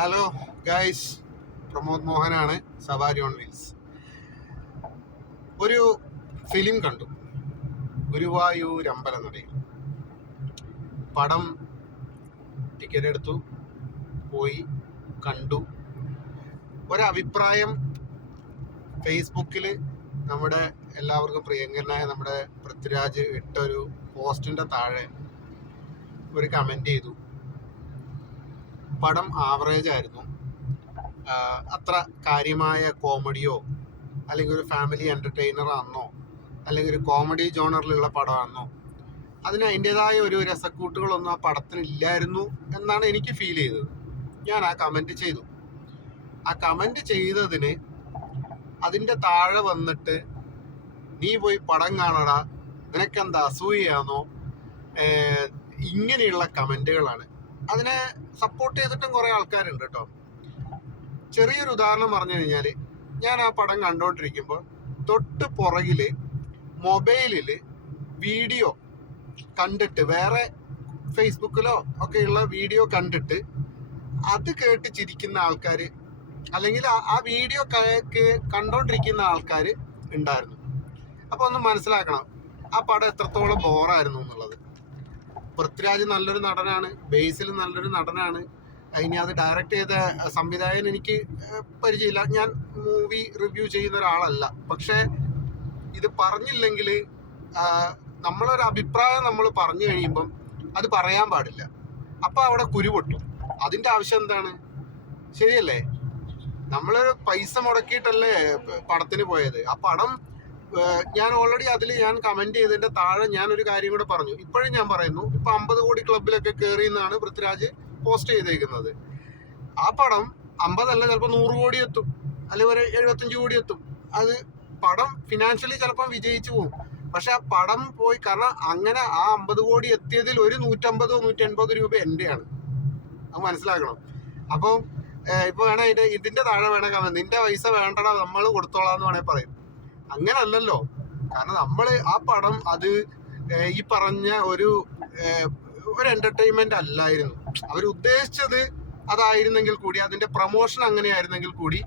Hello guys, Pramod മോഹനാണ്, സവാരി on wheels. ഒരു film കണ്ടു, ഗുരുവായൂർ അമ്പലനടയിൽ. പടം ടിക്കറ്റ് എടുത്തു, പോയി കണ്ടു. ഒരഭിപ്രായം ഫേസ്ബുക്കിൽ നമ്മുടെ എല്ലാവർക്കും പ്രിയങ്കരനായ നമ്മുടെ പൃഥ്വിരാജ് ഇട്ടൊരു പോസ്റ്റിൻ്റെ താഴെ ഒരു കമൻറ്റ് ചെയ്തു. പടം ആവറേജ് ആയിരുന്നു, അത്ര കാര്യമായ കോമഡിയോ അല്ലെങ്കിൽ ഒരു ഫാമിലി എൻ്റർടൈനർ ആണെന്നോ അല്ലെങ്കിൽ ഒരു കോമഡി ജോണറിലുള്ള പടമാണെന്നോ അതിന് അതിൻ്റെതായ ഒരു രസക്കൂട്ടുകളൊന്നും ആ പടത്തിന് ഇല്ലായിരുന്നു എന്നാണ് എനിക്ക് ഫീൽ ചെയ്തത്. ഞാൻ ആ കമൻറ്റ് ചെയ്തു. ആ കമൻറ്റ് ചെയ്തതിന് അതിൻ്റെ താഴെ വന്നിട്ട് നീ പോയി പടം കാണടാ, നിനക്കെന്താ അസൂയാന്നോ, ഇങ്ങനെയുള്ള കമൻറ്റുകളാണ്. അതിനെ സപ്പോർട്ട് ചെയ്തിട്ടും കുറേ ആൾക്കാരുണ്ട് കേട്ടോ. ചെറിയൊരു ഉദാഹരണം പറഞ്ഞു കഴിഞ്ഞാൽ, ഞാൻ ആ പടം കണ്ടുകൊണ്ടിരിക്കുമ്പോൾ തൊട്ട് പുറകിൽ മൊബൈലിൽ വീഡിയോ കണ്ടിട്ട്, വേറെ ഫേസ്ബുക്കിലോ ഒക്കെയുള്ള വീഡിയോ കണ്ടിട്ട് അത് കേട്ട് ചിരിക്കുന്ന ആൾക്കാർ, അല്ലെങ്കിൽ ആ വീഡിയോ കണ്ടോണ്ടിരിക്കുന്ന ആൾക്കാർ ഉണ്ടായിരുന്നു. അപ്പോൾ ഒന്ന് മനസ്സിലാക്കണം ആ പടം എത്രത്തോളം ബോറായിരുന്നു എന്നുള്ളത്. പൃഥ്വിരാജ് നല്ലൊരു നടനാണ്, ബേസിൽ നല്ലൊരു നടനാണ്. ഇനി അത് ഡയറക്റ്റ് ചെയ്ത സംവിധായകൻ എനിക്ക് പരിചയമില്ല, ഞാൻ മൂവി റിവ്യൂ ചെയ്യുന്ന ഒരാളല്ല. പക്ഷേ ഇത് പറഞ്ഞില്ലെങ്കിൽ നമ്മളൊരു അഭിപ്രായം നമ്മൾ പറഞ്ഞു കഴിയുമ്പം അത് പറയാൻ പാടില്ല. അപ്പം അവിടെ കുരുപൊട്ടും. അതിൻ്റെ ആവശ്യം എന്താണ്? ശരിയല്ലേ? നമ്മളൊരു പൈസ മുടക്കിയിട്ടല്ലേ പടത്തിന് പോയത്. ആ പടം ഞാൻ ഓൾറെഡി അതിൽ ഞാൻ കമന്റ് ചെയ്തതിന്റെ താഴെ ഞാനൊരു കാര്യം കൂടെ പറഞ്ഞു. ഇപ്പോഴും ഞാൻ പറയുന്നു, ഇപ്പൊ 50 കോടി ക്ലബിലൊക്കെ കയറി എന്നാണ് പൃഥ്വിരാജ് പോസ്റ്റ് ചെയ്തേക്കുന്നത്. ആ പടം 50 അല്ല, ചിലപ്പോൾ 100 കോടി എത്തും, അല്ലെങ്കിൽ ഒരു 75 കോടി എത്തും. അത് പടം ഫിനാൻഷ്യലി ചിലപ്പം വിജയിച്ചു പോകും. പക്ഷെ ആ പടം പോയി, കാരണം അങ്ങനെ ആ 50 കോടി എത്തിയതിൽ ഒരു 150 180 രൂപ എന്റെയാണ്. അത് മനസ്സിലാക്കണം. അപ്പോൾ ഇപ്പൊ വേണേ ഇതിന്റെ താഴെ വേണേ കമന്റ്, നിന്റെ പൈസ വേണ്ടടാ നമ്മൾ കൊടുത്തോളാന്ന് വേണേ പറയും. അങ്ങനല്ലല്ലോ. കാരണം നമ്മൾ ആ പടം അത് ഈ പറഞ്ഞ ഒരു എന്റർടൈൻമെന്റ് അല്ലായിരുന്നു. അവർ ഉദ്ദേശിച്ചത് അതായിരുന്നെങ്കിൽ കൂടി, അതിന്റെ പ്രൊമോഷൻ അങ്ങനെയായിരുന്നെങ്കിൽ കൂടി,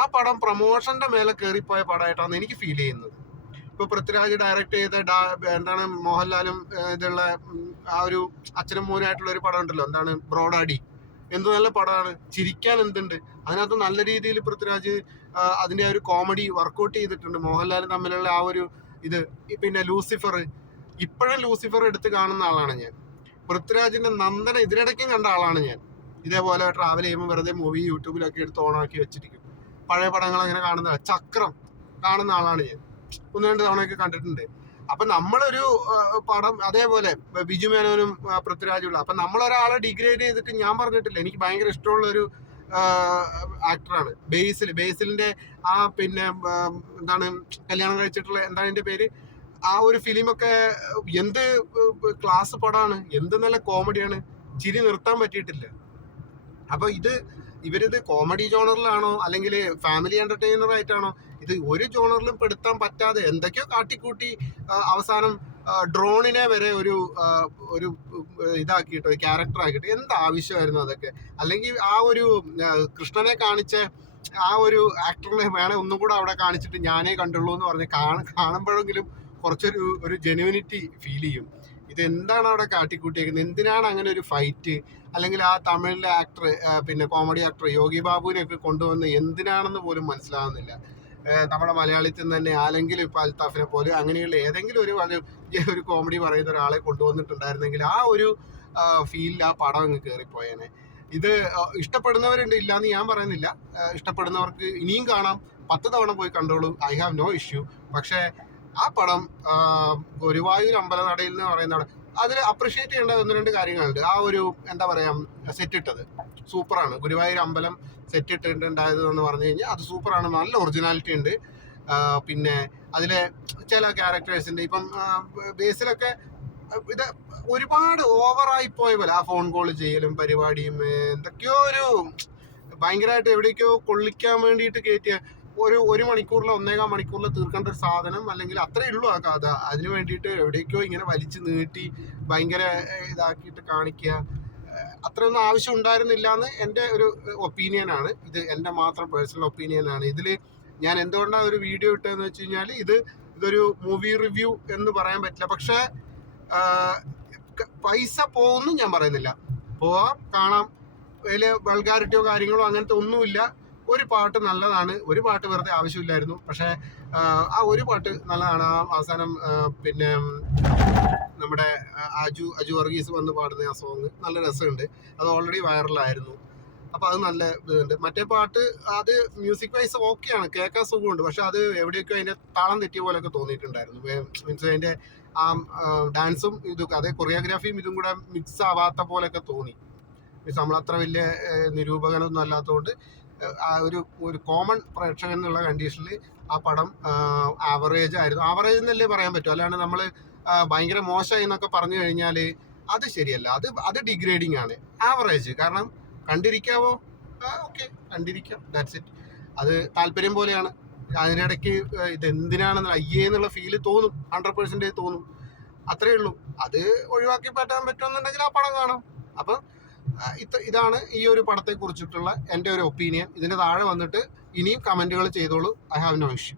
ആ പടം പ്രൊമോഷന്റെ മേലെ കയറിപ്പോയ പടമായിട്ടാണ് എനിക്ക് ഫീൽ ചെയ്യുന്നത്. ഇപ്പൊ പൃഥ്വിരാജ് ഡയറക്ട് ചെയ്ത എന്താണ് മോഹൻലാലും ഇതുള്ള ആ ഒരു അച്ഛനും മോനായിട്ടുള്ള ഒരു പടം ഉണ്ടല്ലോ, എന്താണ് ബ്രോഡാഡി. എന്ത് നല്ല പടമാണ്, ചിരിക്കാൻ എന്തുണ്ട് അതിനകത്ത്. നല്ല രീതിയിൽ പൃഥ്വിരാജ് അതിന്റെ ഒരു കോമഡി വർക്കൗട്ട് ചെയ്തിട്ടുണ്ട്. മോഹൻലാലും തമ്മിലുള്ള ആ ഒരു ഇത്. പിന്നെ ലൂസിഫർ, ഇപ്പോഴും ലൂസിഫർ എടുത്ത് കാണുന്ന ആളാണ് ഞാൻ. പൃഥ്വിരാജിന്റെ നന്ദന ഇതിനിടയ്ക്കും കണ്ട ആളാണ് ഞാൻ. ഇതേപോലെ ട്രാവൽ ചെയ്യുമ്പോൾ വെറുതെ മൂവി യൂട്യൂബിലൊക്കെ എടുത്ത് ഓണാക്കി വെച്ചിരിക്കും. പഴയ പടങ്ങൾ അങ്ങനെ കാണുന്ന, ചക്രം കാണുന്ന ആളാണ് ഞാൻ. 1-2 തവണയൊക്കെ കണ്ടിട്ടുണ്ട്. അപ്പൊ നമ്മളൊരു പടം അതേപോലെ ബിജു മേനോനും പൃഥ്വിരാജുള്ള, അപ്പൊ നമ്മളൊരാളെ ഡിഗ്രേഡ് ചെയ്തിട്ട് ഞാൻ പറഞ്ഞിട്ടില്ല. എനിക്ക് ഭയങ്കര ഇഷ്ടമുള്ള ഒരു ആക്ടറാണ് ബേസിലിന്റെ ആ പിന്നെ എന്താണ് കല്യാണം കഴിച്ചിട്ടുള്ള, എന്താണ് എന്റെ പേര്, ആ ഒരു ഫിലിമൊക്കെ എന്ത് ക്ലാസ് പടമാണ്, എന്ത് നല്ല കോമഡിയാണ്, ചിരി നിർത്താൻ പറ്റിയിട്ടില്ല. അപ്പൊ ഇവരിത് കോമഡി ജോണറിലാണോ അല്ലെങ്കിൽ ഫാമിലി എന്റർടൈനർ ആയിട്ടാണോ, ഇത് ഒരു ജോണറിലും പെടുത്താൻ പറ്റാതെ എന്തൊക്കെയോ കാട്ടിക്കൂട്ടി അവസാനം ഡ്രോണിനെ വരെ ഒരു ഇതാക്കിയിട്ട്, ഒരു ക്യാരക്ടർ ആക്കിയിട്ട്, എന്ത് ആവശ്യമായിരുന്നു അതൊക്കെ? അല്ലെങ്കിൽ ആ ഒരു കൃഷ്ണനെ കാണിച്ച ആ ഒരു ആക്ടറിനെ വേണേ ഒന്നും കൂടെ അവിടെ കാണിച്ചിട്ട് ഞാനേ കണ്ടുള്ളൂ എന്ന് പറഞ്ഞ് കാണുമ്പോഴെങ്കിലും കുറച്ചൊരു ജെന്യൂനിറ്റി ഫീൽ ചെയ്യും. ഇതെന്താണ് അവിടെ കാട്ടിക്കൂട്ടിയേക്കുന്നത്? എന്തിനാണ് അങ്ങനെ ഒരു ഫൈറ്റ്? അല്ലെങ്കിൽ ആ തമിഴിലെ ആക്ടർ, പിന്നെ കോമഡി ആക്ടർ യോഗി ബാബുവിനെയൊക്കെ കൊണ്ടുവന്ന് എന്തിനാണെന്ന് പോലും മനസ്സിലാവുന്നില്ല. നമ്മുടെ മലയാളത്തിൽ തന്നെ ആലെങ്കിൽ ഇപ്പം അൽത്താഫിനെ പോലെ അങ്ങനെയുള്ള ഏതെങ്കിലും ഒരു കോമഡി പറയുന്ന ഒരാളെ കൊണ്ടുവന്നിട്ടുണ്ടായിരുന്നെങ്കിൽ ആ ഒരു ഫീലിൽ ആ പടം അങ്ങ് കയറിപ്പോയേനെ. ഇത് ഇഷ്ടപ്പെടുന്നവരുണ്ട്, ഇല്ലാന്ന് ഞാൻ പറയുന്നില്ല. ഇഷ്ടപ്പെടുന്നവർക്ക് ഇനിയും കാണാം, 10 തവണ പോയി കണ്ടോളൂ, ഐ ഹാവ് നോ ഇഷ്യൂ. പക്ഷേ ആ പടം ഗുരുവായൂർ അമ്പലനടയിൽ എന്ന് പറയുന്നതാണ്. അതിൽ അപ്രിഷിയേറ്റ് ചെയ്യേണ്ട 1-2 കാര്യങ്ങളുണ്ട്. ആ ഒരു എന്താ പറയാ, സെറ്റ് ഇട്ടത് സൂപ്പറാണ്. ഗുരുവായൂർ അമ്പലം സെറ്റ് ഇട്ടിട്ടുണ്ടായത് എന്ന് പറഞ്ഞു കഴിഞ്ഞാൽ അത് സൂപ്പറാണ്, നല്ല ഒറിജിനാലിറ്റി ഉണ്ട്. പിന്നെ അതിലെ ചില ക്യാരക്ടേഴ്സിന്റെ, ഇപ്പം ബേസിലൊക്കെ ഇത് ഒരുപാട് ഓവറായി പോയ പോലെ, ആ ഫോൺ കോൾ ചെയ്യലും പരിപാടിയും എന്തൊക്കെയോ ഒരു ഭയങ്കരമായിട്ട് എവിടേക്കോ കൊള്ളിക്കാൻ വേണ്ടിയിട്ട് കയറ്റിയ ഒരു മണിക്കൂറിലോ 1.25 മണിക്കൂറിലോ തീർക്കേണ്ട ഒരു സാധനം, അല്ലെങ്കിൽ അത്രയേ ഉള്ളൂ ആ കഥ. അതിന് വേണ്ടിയിട്ട് എവിടേക്കോ ഇങ്ങനെ വലിച്ചു നീട്ടി ഭയങ്കര ഇതാക്കിയിട്ട് കാണിക്കുക. അത്രയൊന്നും ആവശ്യം ഉണ്ടായിരുന്നില്ല എന്ന് എൻ്റെ ഒരു ഒപ്പീനിയനാണ്. ഇത് എൻ്റെ മാത്രം പേഴ്സണൽ ഒപ്പീനിയനാണ്. ഇതിൽ ഞാൻ എന്തുകൊണ്ടാണ് ഒരു വീഡിയോ ഇട്ടതെന്ന് വെച്ച് കഴിഞ്ഞാൽ ഇതൊരു മൂവി റിവ്യൂ എന്ന് പറയാൻ പറ്റില്ല. പക്ഷേ പൈസ പോകുന്നു ഞാൻ പറയുന്നില്ല, പോവാം, കാണാം. അതിൽ വൾഗാരിറ്റിയോ കാര്യങ്ങളോ അങ്ങനത്തെ ഒന്നുമില്ല. ഒരു പാട്ട് നല്ലതാണ്, ഒരു പാട്ട് വെറുതെ ആവശ്യമില്ലായിരുന്നു. പക്ഷേ ആ ഒരു പാട്ട് നല്ലതാണ്. ആ അവസാനം പിന്നെ നമ്മുടെ അജു വർഗീസ് വന്ന് പാടുന്ന ആ സോങ് നല്ല രസമുണ്ട്. അത് ഓൾറെഡി വൈറലായിരുന്നു. അപ്പോൾ അത് നല്ല ഇതുണ്ട്. മറ്റേ പാട്ട് അത് മ്യൂസിക് വൈസ് ഓക്കെയാണ്, കേൾക്കാൻ സുഖമുണ്ട്. പക്ഷെ അത് എവിടെയൊക്കെ അതിൻ്റെ താളം തെറ്റിയ പോലെയൊക്കെ തോന്നിയിട്ടുണ്ടായിരുന്നു. മീൻസ് അതിൻ്റെ ആ ഡാൻസും ഇതും അതേ കൊറിയോഗ്രാഫിയും ഇതും കൂടെ മിക്സ് ആവാത്ത പോലെയൊക്കെ തോന്നി. മീൻസ് നമ്മളത്ര വലിയ നിരൂപകനൊന്നും അല്ലാത്തതുകൊണ്ട് ആ ഒരു കോമൺ പ്രേക്ഷകൻ എന്നുള്ള കണ്ടീഷനിൽ ആ പടം ആവറേജ് ആയിരുന്നു. ആവറേജ് എന്നല്ലേ പറയാൻ പറ്റും, അല്ലാണ്ട് നമ്മൾ ഭയങ്കര മോശമായി എന്നൊക്കെ പറഞ്ഞു കഴിഞ്ഞാൽ അത് ശരിയല്ല. അത് ഡിഗ്രേഡിങ് ആണ്. ആവറേജ്, കാരണം കണ്ടിരിക്കാവോ, ഓക്കെ കണ്ടിരിക്കാം, ദാറ്റ്സ് ഇറ്റ്. അത് താല്പര്യം പോലെയാണ്. അതിനിടയ്ക്ക് ഇതെന്തിനാണെന്നുള്ള എന്നുള്ള ഫീല് തോന്നും, 100% തോന്നും. അത്രയേ ഉള്ളൂ. അത് ഒഴിവാക്കി പറ്റാൻ പറ്റുമെന്നുണ്ടെങ്കിൽ ആ പടം കാണാം. അപ്പം ഇതാണ് ഈ ഒരു പടത്തെ കുറിച്ചിട്ടുള്ള എൻ്റെ ഒരു ഒപ്പീനിയൻ. ഇതിൻ്റെ താഴെ വന്നിട്ട് ഇനിയും കമൻറ്റുകൾ ചെയ്തോളൂ. I have no issue.